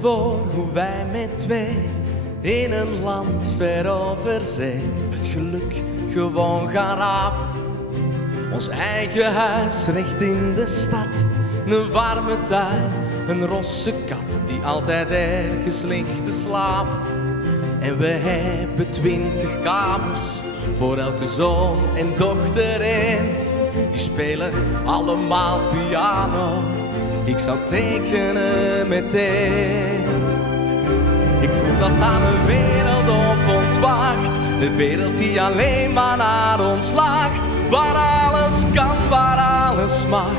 voor hoe wij met twee in een land ver over zee het geluk gewoon gaan rapen. Ons eigen huis recht in de stad, een warme tuin, een rosse kat die altijd ergens ligt te slapen. En we hebben 20 kamers voor elke zoon en dochter in. Die spelen allemaal piano, ik zou tekenen meteen. Ik voel dat aan een wereld op ons wacht, de wereld die alleen maar naar ons lacht. Waar alles kan, waar alles mag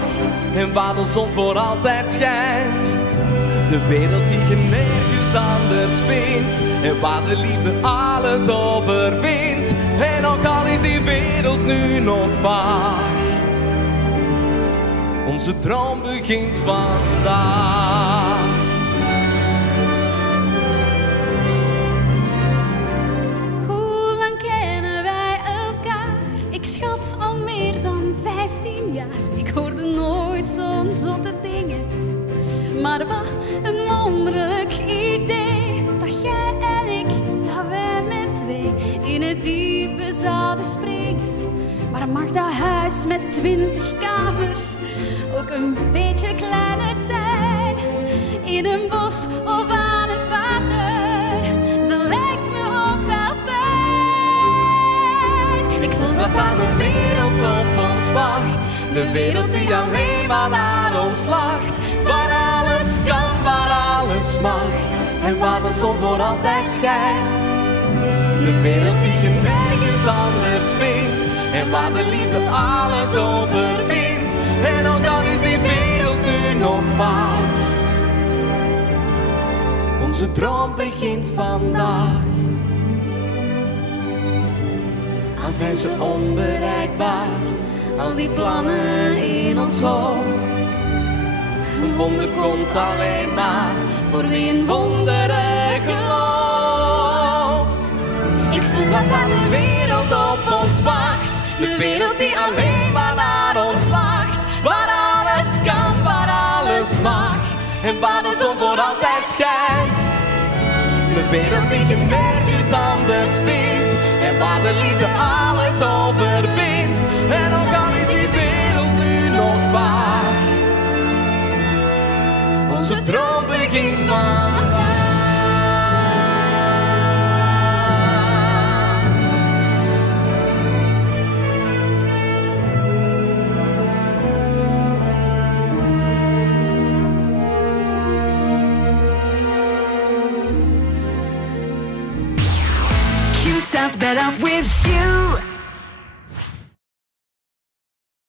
en waar de zon voor altijd schijnt. De wereld die je nergens anders vindt en waar de liefde alles overwint. En ook al is die wereld nu nog vaag, onze droom begint vandaag. Hoe lang kennen wij elkaar? Ik schat al meer dan 15 jaar. Ik hoorde nooit zo'n zotte dingen, maar wat een wonderlijk idee. Dat jij en ik, dat wij met twee in het diepe zouden springen. Maar mag dat huis met 20 kamers ook een beetje kleiner zijn? In een bos of aan het water, dat lijkt me ook wel fijn. Ik voel dat aan de wereld op ons wacht, de wereld die alleen maar naar ons lacht. Waar alles kan, waar alles mag en waar de zon voor altijd schijnt. De wereld die je nergens anders vindt en waar de liefde alles overwint. En ook al is die wereld nu nog vaag, onze droom begint vandaag. Al zijn ze onbereikbaar, al die plannen in ons hoofd. Een wonder komt alleen maar voor wie in wonderen gelooft. Ik voel dat aan de wereld op ons wacht, de wereld die alleen maar naar ons lacht. Waar alles kan, waar alles mag en waar de zon voor altijd schijnt. De wereld die je nergens anders vindt en waar de liefde alles overwint. En ook al is die wereld nu nog vaag, onze droom begint vandaag. Sounds better with you.